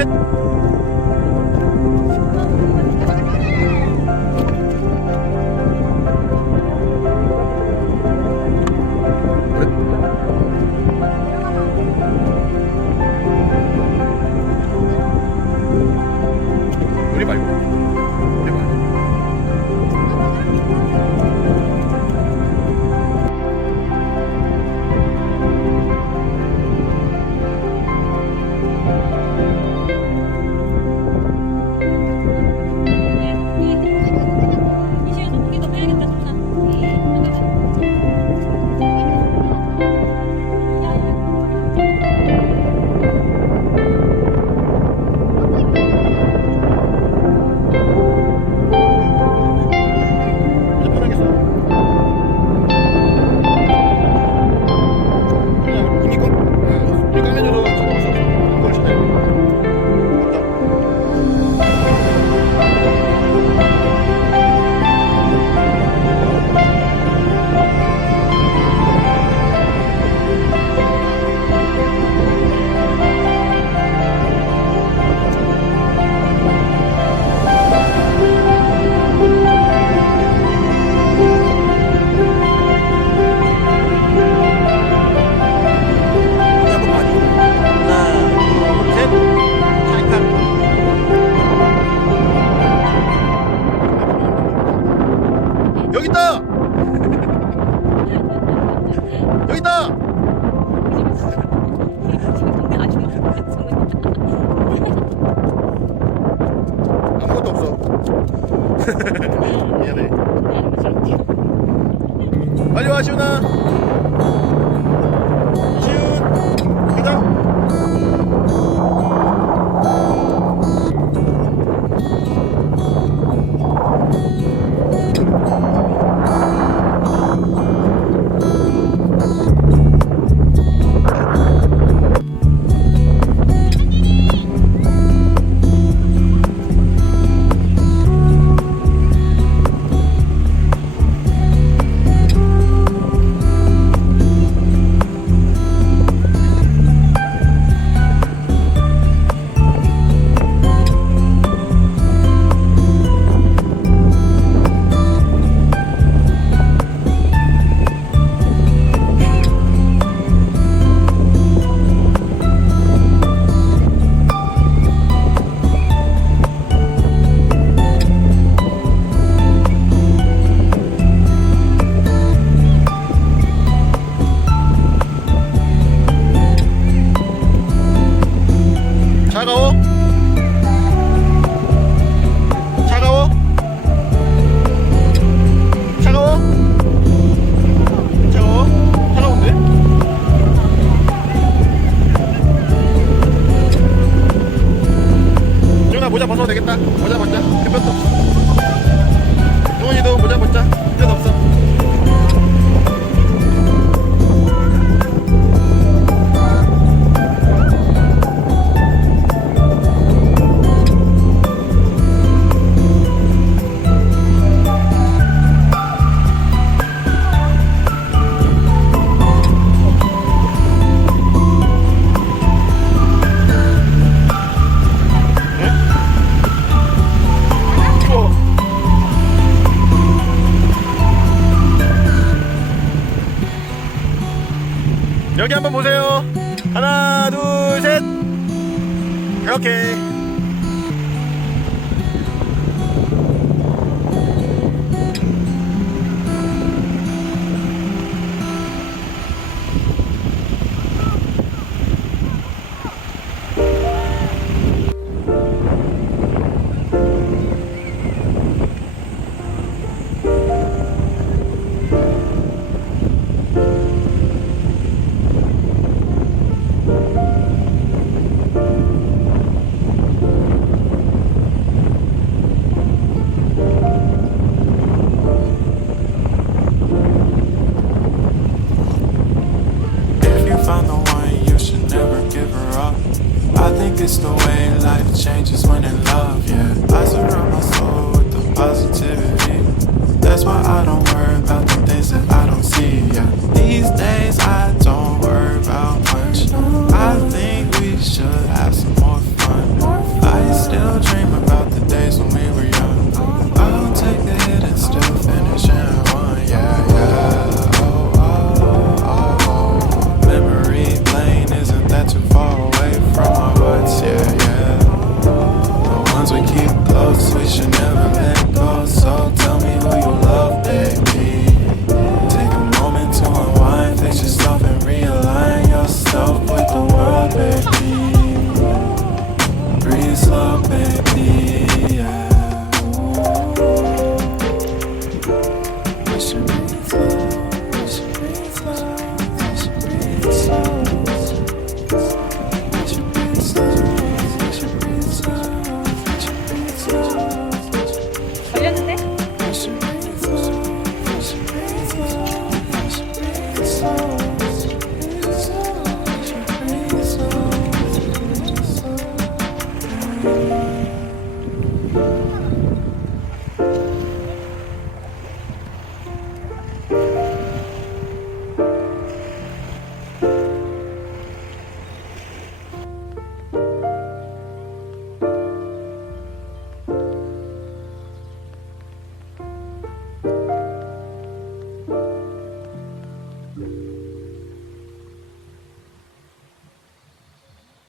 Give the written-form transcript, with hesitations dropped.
셋. 우리 말고 우리 말고. 여기 있다! 여기 있다! 아무것도 없어. 미안해. 빨리 와, 시훈아. 시훈, 가자. 차가워? 차가워? 차가워? 차가워? 차가운데? 지훈아 모자 벗어도 되겠다. 모자 벗자. 햇볕도 없어. 동원이도 모자 벗자. 햇볕 없어. 여기 한번 보세요. 하나, 둘, 셋. 이렇게. It's the way life changes when in love, yeah. I surround my soul with the positivity. That's why I don't worry about the things that I don't see, yeah. These days I don't